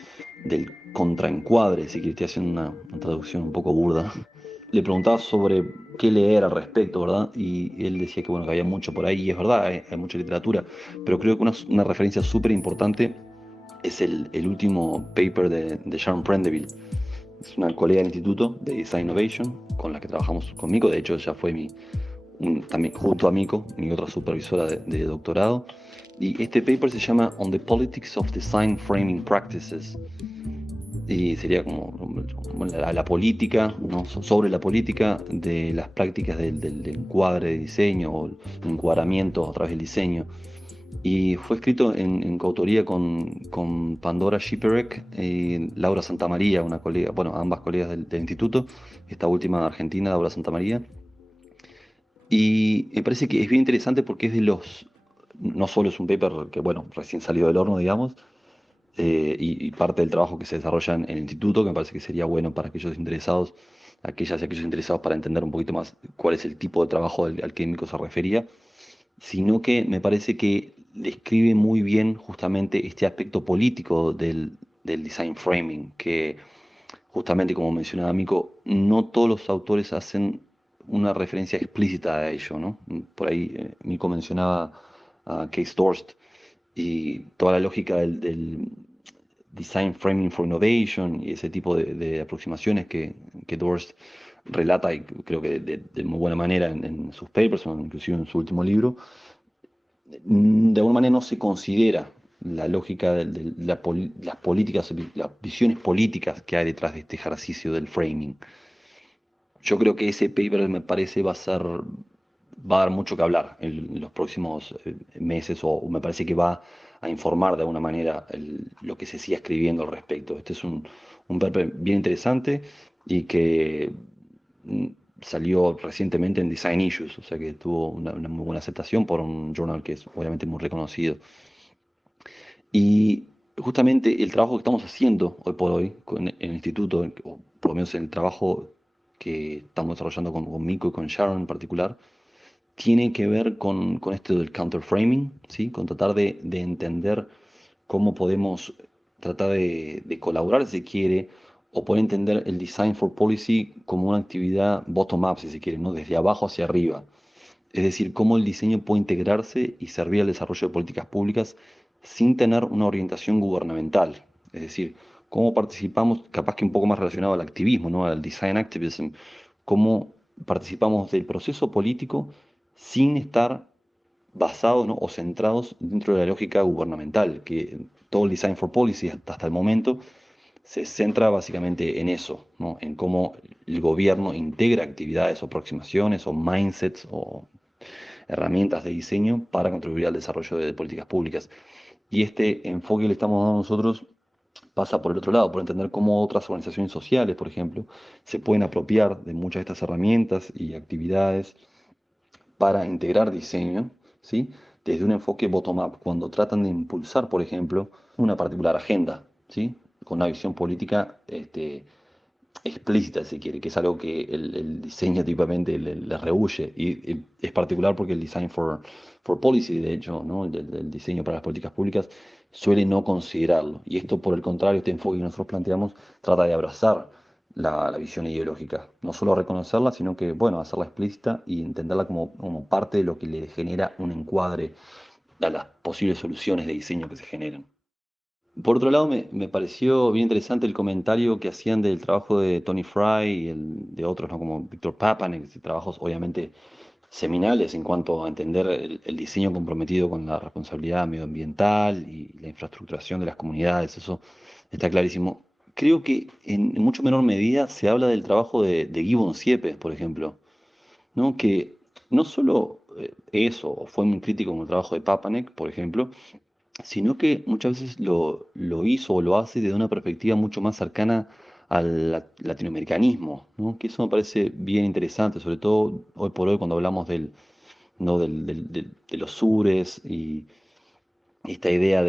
contraencuadre, si que estoy haciendo una traducción un poco burda, le preguntaba sobre qué leer al respecto, ¿verdad? Y él decía que, bueno, que había mucho por ahí, y es verdad, hay mucha literatura, pero creo que una referencia súper importante es el último paper de Sharon Prendeville. Es una colega del Instituto de Design Innovation con la que trabajamos con Miko. De hecho, ella fue también junto a Miko, mi otra supervisora de doctorado. Y este paper se llama On the Politics of Design Framing Practices. Y sería como la política, ¿no? Sobre la política de las prácticas del encuadre de diseño o el encuadramiento a través del diseño. Y fue escrito en coautoría con Pandora Šiperek y Laura Santamaría, una colega, bueno, ambas colegas del instituto, esta última argentina, Laura Santamaría. Y me parece que es bien interesante porque es no solo es un paper que, bueno, recién salió del horno, digamos, y parte del trabajo que se desarrolla en el instituto, que me parece que sería bueno para aquellos interesados, aquellas y aquellos interesados para entender un poquito más cuál es el tipo de trabajo al que Miko se refería, sino que me parece que describe muy bien justamente este aspecto político del design framing, que justamente como mencionaba Miko, no todos los autores hacen una referencia explícita a ello, ¿no? Por ahí Miko mencionaba a Case Dorst y toda la lógica del design framing for innovation y ese tipo de aproximaciones que Dorst relata, y creo que de muy buena manera en sus papers, o inclusive en su último libro, de alguna manera no se considera la lógica las políticas, las visiones políticas que hay detrás de este ejercicio del framing. Yo creo que ese paper me parece va a dar mucho que hablar en los próximos meses, o me parece que va a informar de alguna manera lo que se siga escribiendo al respecto. Este es un paper bien interesante y que salió recientemente en Design Issues, o sea que tuvo una muy buena aceptación por un journal que es obviamente muy reconocido. Y justamente el trabajo que estamos haciendo hoy por hoy en el instituto, o por lo menos en el trabajo que estamos desarrollando con Miko y con Sharon en particular, tiene que ver con esto del counterframing, ¿sí? Con tratar de entender cómo podemos tratar de colaborar, si se quiere, o poder entender el Design for Policy como una actividad bottom-up, si se quiere, ¿no? Desde abajo hacia arriba. Es decir, cómo el diseño puede integrarse y servir al desarrollo de políticas públicas sin tener una orientación gubernamental. Es decir, cómo participamos, capaz que un poco más relacionado al activismo, ¿no? Al design activism, cómo participamos del proceso político sin estar basados, ¿no? O centrados dentro de la lógica gubernamental, que todo el Design for Policy hasta el momento se centra básicamente en eso, ¿no? En cómo el gobierno integra actividades o aproximaciones o mindsets o herramientas de diseño para contribuir al desarrollo de políticas públicas. Y este enfoque que le estamos dando nosotros pasa por el otro lado, por entender cómo otras organizaciones sociales, por ejemplo, se pueden apropiar de muchas de estas herramientas y actividades para integrar diseño, ¿sí? Desde un enfoque bottom-up, cuando tratan de impulsar, por ejemplo, una particular agenda, ¿sí? Con una visión política explícita, si quiere, que es algo que el diseño típicamente le rehúye. Y es particular porque el Design for Policy, de hecho, ¿no? El diseño para las políticas públicas, suele no considerarlo. Y esto, por el contrario, este enfoque que nosotros planteamos, trata de abrazar la visión ideológica. No solo reconocerla, sino que, bueno, hacerla explícita y entenderla como parte de lo que le genera un encuadre a las posibles soluciones de diseño que se generan. Por otro lado, me pareció bien interesante el comentario que hacían del trabajo de Tony Fry y de otros, ¿no? Como Víctor Papanek, trabajos obviamente seminales en cuanto a entender el diseño comprometido con la responsabilidad medioambiental y la infraestructuración de las comunidades. Eso está clarísimo. Creo que en mucho menor medida se habla del trabajo de Gibbon Siepes, por ejemplo, ¿no? Que no solo eso, fue muy crítico con el trabajo de Papanek, por ejemplo, sino que muchas veces lo hizo o lo hace desde una perspectiva mucho más cercana al latinoamericanismo, ¿no? Que eso me parece bien interesante, sobre todo hoy por hoy cuando hablamos ¿no? de los sures esta idea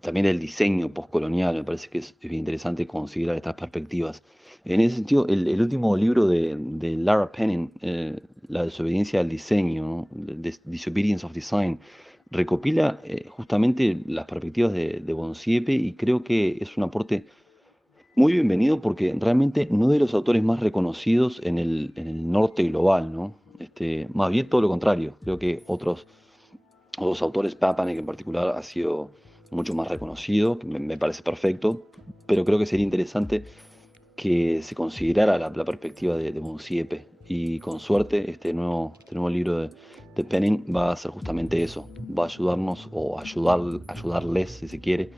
también del diseño postcolonial. Me parece que es bien interesante considerar estas perspectivas. En ese sentido, el último libro de Lara Penning, La desobediencia al diseño, ¿no? Disobedience of Design, recopila justamente las perspectivas de Bonsiepe, y creo que es un aporte muy bienvenido porque realmente no de los autores más reconocidos en el norte global, ¿no? Más bien todo lo contrario. Creo que otros autores, Papanek en particular, ha sido mucho más reconocido, que me parece perfecto, pero creo que sería interesante que se considerara la perspectiva de Bonsiepe, y con suerte este nuevo libro de Penning va a hacer justamente eso, va a ayudarnos o ayudarles, si se quiere,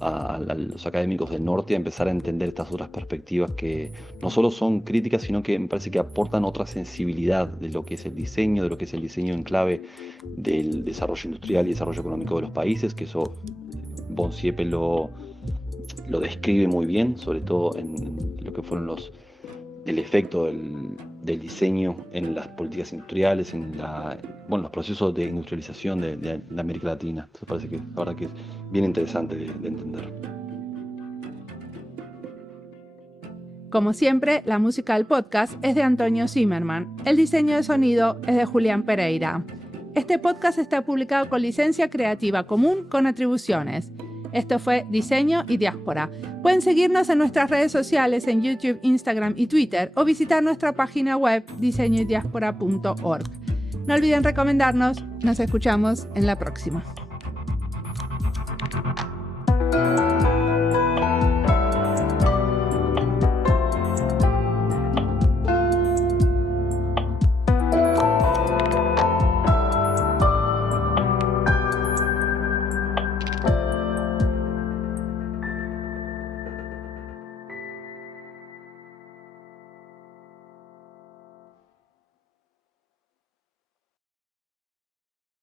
a los académicos del norte a empezar a entender estas otras perspectivas que no solo son críticas, sino que me parece que aportan otra sensibilidad de lo que es el diseño, de lo que es el diseño en clave del desarrollo industrial y desarrollo económico de los países, que eso Bonsiepe lo describe muy bien, sobre todo en lo que fueron el efecto del diseño en las políticas industriales, en los procesos de industrialización de América Latina. Eso parece que la verdad que es bien interesante de entender. Como siempre, la música del podcast es de Antonio Zimmerman. El diseño de sonido es de Julián Pereira. Este podcast está publicado con licencia creativa común con atribuciones. Esto fue Diseño y Diáspora. Pueden seguirnos en nuestras redes sociales en YouTube, Instagram y Twitter, o visitar nuestra página web diseñoydiaspora.org. No olviden recomendarnos. Nos escuchamos en la próxima.